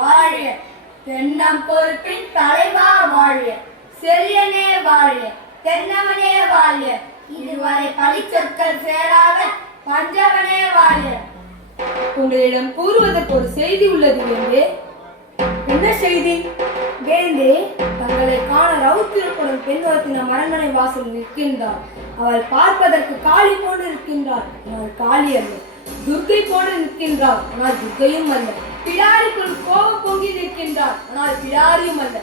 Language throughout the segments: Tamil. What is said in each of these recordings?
வாழிய, தென்னம் பொறுப்பின் தலைவா வாழிய, செரியனே வாழிய, தென்னவனே வாழிய, இதுவரை பழிச்சொற்கள் சேராத பஞ்சவனே வாழிய. உங்களிடம் கூறுவதற்கு ஒரு செய்தி உள்ளது வேந்தே. என்ன செய்தி? வேந்தே, தங்களை காண ரவுத்திருப்படும் பெண் ஒருத்தி நம் அரண்மனை வாசல் நிற்கின்றார். அவள் பார்ப்பதற்கு காளி போன்று இருக்கின்றார், ஆனால் காளி அல்ல. துர்க்கை போன்று நிற்கின்றார், ஆனால் துர்க்கையும் அல்ல. பிடாரிக்குள் கோபம் பொங்கி நிற்கின்றார், ஆனால் பிடாரியும் அல்ல.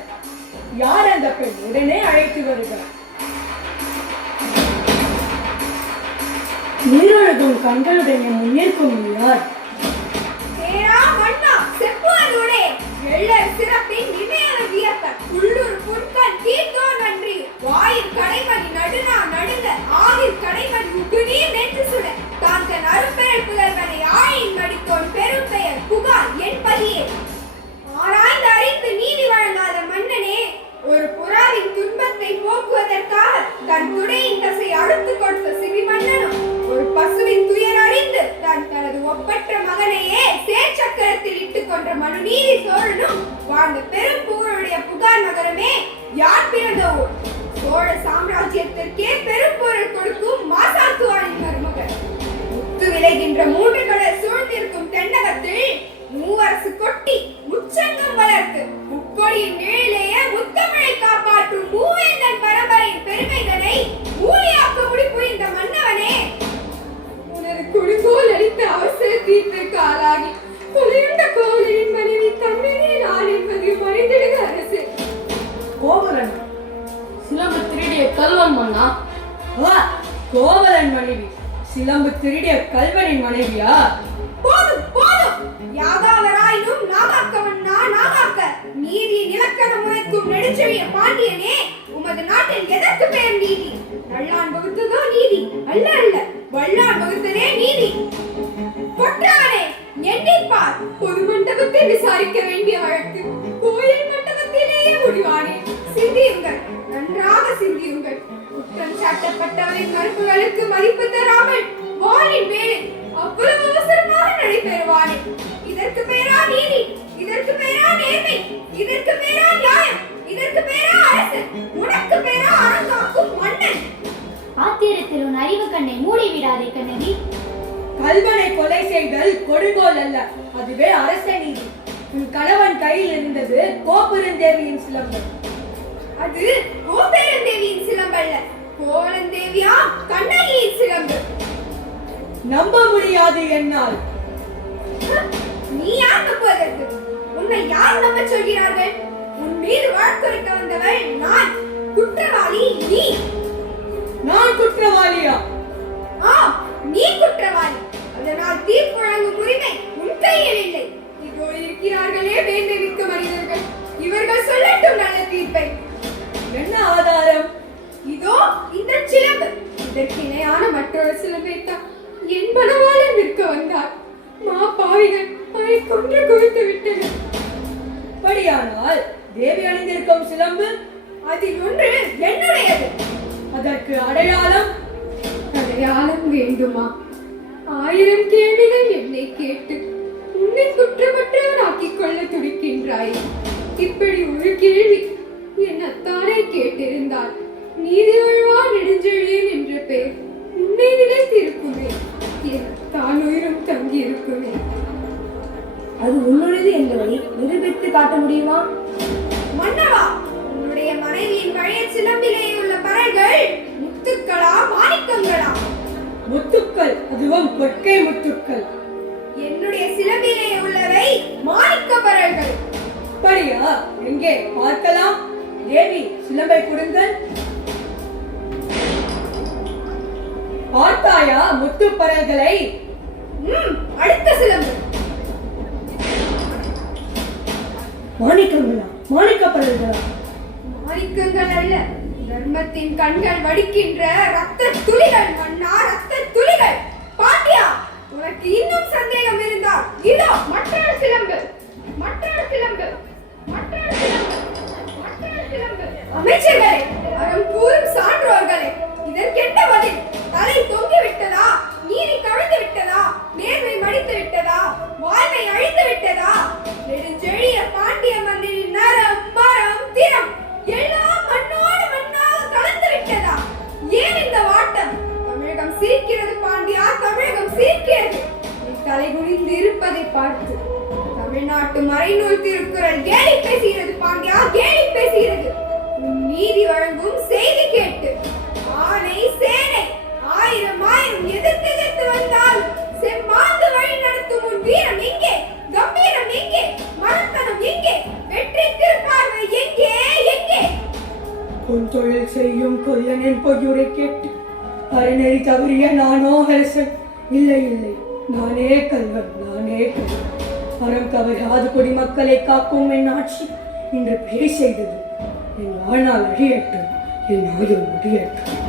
யார் அந்த பெண்? உடனே அழைத்து வருகிறார். நீரொழுகும் கண்களுடன் என் முன்னிற்கும் யார்? சிறப்பின் நினைவு வியக்க உள்ளூர் புன்கண் தீர்த்தோ நன்றி வாயில் கடைமணி நடுநா நடுங்க ஆவில் கடைமணி உகுநீர் நெஞ்சு சுட தான் தன் அரும்பெயர் புதல்வனை ஆயின் மடித்தோன் பெரும் பெயர் புகார் என் பதியே. ஆராய்ந்து அறிந்து நீதி வழங்காத மன்னனே, ஒரு புறாவின் துன்பத்தை போக்குவதற்காக தன் துணையின் தசை அழுத்து கொடுத்த சிவி மன்னனும், ஒரு பசுவின் துயர் அறிந்து தனது ஒப்பற்ற மகனையே சேர் சக்கரத்தில் இட்டுக் கொன்ற மனுநீதி சோழனும் வாழ்ந்த பெரும் புகழுடைய புகார் நகரமே யார் பிறந்த ஊர்? சோழ சாம்ராஜ்யத்திற்கே பெரும் பொருள் கொடுக்கும் மாசாத்துவானின் மருமகள். முத்து விளைகின்ற மூன்று கடல் சூழ்ந்திருக்கும் தென்னகத்தில் மூவரசு கொட்டி முச்சங்கம் வளர்த்து முக்கொடியின் நிழலையே முத்தமிழை காப்பாற்றும் மூவேந்தன் பரம்பரையின் பெருமைகளை மூலியாக்க முடிப்புரிந்த மன்னவனே, உனது கொடுங்கோல் அளித்த அவசர தீர்ப்பிற்கு ஆளாகி கொலையுண்ட கோவலனின் மனைவி தம்மினே நான் என்பது மறைந்திடுக அரசு. கோவலன் சிலம்பு திருடிய கல்வன் மன்னா. கோவலன் மனைவி சிலம்பு திருடிய கல்வனின் மனைவியா? போதும் போதும், யாகாவராயினும் நாகாக்கவன் நாகாக்க. நீதியின் இலக்கணம் உரைக்கும் நெடுஞ்செழிய பாண்டியனே, உமது நாட்டில் எதற்கு பெயர் நீதி? நல்லான் வகுத்ததோ நீதி அல்ல அல்ல, வல்லான் வகுத்ததே நீதி. கொற்றானே எண்ணிப்பார், பொது மண்டபத்தை விசாரிக்க வேண்டிய வழக்கு கோயில் மண்டபத்திலேயே முடிவானே. சிந்தியுங்கள், நன்றாக சிந்தியுங்கள். குற்றம் சாட்டப்பட்டவரின் மறுப்புகளுக்கு மதிப்பு தராமல் வாளின் மேலில் அவ்வளவு அவசரமாக நடைபெறுவானே. இதற்கு பேரா நீதி? இதற்கு பேரா நேர்மை? இதற்கு பேரா நியாயம்? இதற்கு பேரா அரசு? உனக்கு பேரா அரங்காக்கும் மன்னன்? ஆத்திரத்தில் உன் அறிவு கண்ணை மூடிவிடாதே கண்ணகி. கல்வனை கொலை செய்தல் கொடுங்கோல் அல்ல, அதுவே அரச நீதி. உன் கணவன் கையில் இருந்தது கோபுரந்தேவியின் சிலம்பு. அது கோபுரந்தேவியின் சிலம்பல்ல, கோவலந்தேவியா கண்ணகியின் சிலம்பு. நம்ப முடியாது என்னால். நீ யார் நம்புவதற்கு? உன்னை யார் நம்ப சொல்கிறார்கள்? உன் மீது வழக்குரைக்க வந்தவள் நான், குற்றவாளி நீ. நான் குற்றவாளியா? ஆம், நீ குற்றவாளி. அதனால் தீர்ப்பு வழங்கும் உரிமை உன் கையில் இல்லை. இதோ இருக்கிறார்களே வேந்தமிக்க மனிதர்கள், இவர்கள் சொல்லட்டும் நல்ல தீர்ப்பை. என்ன ஆதாரம்? இதோ இந்த சிலம்பு. இதற்கு இணையான மற்றொரு சிலம்பை தான் என் மனவாளன் விற்க வந்தார். மா பாவிகள் அதை கொன்று குவித்து விட்டனர். அப்படியானால் தேவி அணிந்திருக்கும் சிலம்பு அதில் ஒன்று என்னுடையது. அதற்கு அடையாளம்? அடையாளம் வேண்டுமா? 1000 கேள்விகள் என்னை கேட்டு உன்னை குற்றமற்றவனாக்கிக் கொள்ள துடிக்கின்றாய். இப்படி ஒரு கேள்வி என்னத்தானே கேட்டிருந்தால் நீதி வழுவா நெடுஞ்செழியன் என்ற பெயர் உன்னை நிலைத்திருக்குமே, தான் உயிரும் தங்கி இருக்குமே. அது உன்னுடையது என்பதை நிரூபித்து காட்ட முடியுமா? மன்னவா, உன்னுடைய மனைவியின் பழைய சிலம்பிலேயே உள்ள பறல்கள் முத்துக்களா மாணிக்கங்களா? முத்துக்கள், அதுவும் பொற்கை முத்துக்கள். என்னுடைய சிலம்பிலேயே உள்ளவை மாணிக்க பறல்கள். அப்படியா? எங்கே பார்க்கலாம்? தேவி, சிலம்பை கொடுங்கள். பார்த்தாயா முத்து பறல்களை? அடுத்த சிலம்பு. மாணிக்கங்களா? மாணிக்க பறல்களா? மாணிக்கங்கள் அல்ல, தர்மத்தின் கண்கள் வடிக்கின்ற ரத்த துளிகள் மன்னா, ரத்த துளிகள். பாண்டியா, உனக்கு இன்னும் சந்தேகம் இருந்தால் இதோ மற்றொரு சிலம்பு, மற்றொரு சிலம்பு, மற்றொரு சிலம்பு, மற்றொரு சிலம்பு. அமைச்சர்களே, அறம் கூறும் சான்றோர்களே, இதற்கென்ன பதில்? தலை தொங்கி விட்டதா? நீதி கவிழ்ந்து விட்டதா? நேர்மை மடித்து விட்டதா? வாழ்வை அழித்து விட்டதா? நெடுஞ்செழிய நாட்டு மறைநூல் திருக்குறள் கேலி பேசுகிறது பாண்டியா, கேலி பேசுகிறது. உன் நீதி வழங்கும் செய்தி கேட்டு ஆனை சேனை ஆயிரம் எதிர்த்து வந்தால் செம்மாந்து வழி நடத்தும் உன் வீரம் எங்கே, கம்பீரம் எங்கே, மனத்தனம் எங்கே, வெற்றி திருப்பார்வை எங்கே எங்கே? பொன் தொழில் செய்யும் கொல்லனின் பொய்யுரை கேட்டு அறநெறி தவறிய நானோ அரசன்? இல்லை இல்லை, நானே கல்வன், நானே கல்வன். அறம் தவறாது குடிமக்களை காக்கும் என் ஆட்சி இன்று பேய் செய்தது. என் வாழ்நாள் அழியட்டும், என் ஆயுள் முடியட்டும்.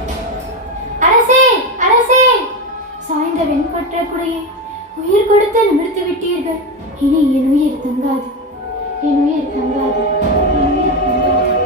அரசே, அரசே! சாய்ந்த வெண்கொற்ற குடையை உயிர் கொடுத்து நிமிர்த்து விட்டீர்கள். இனி என் உயிர் தங்காது, என் உயிர் தங்காது, என் உயிர் தங்காது.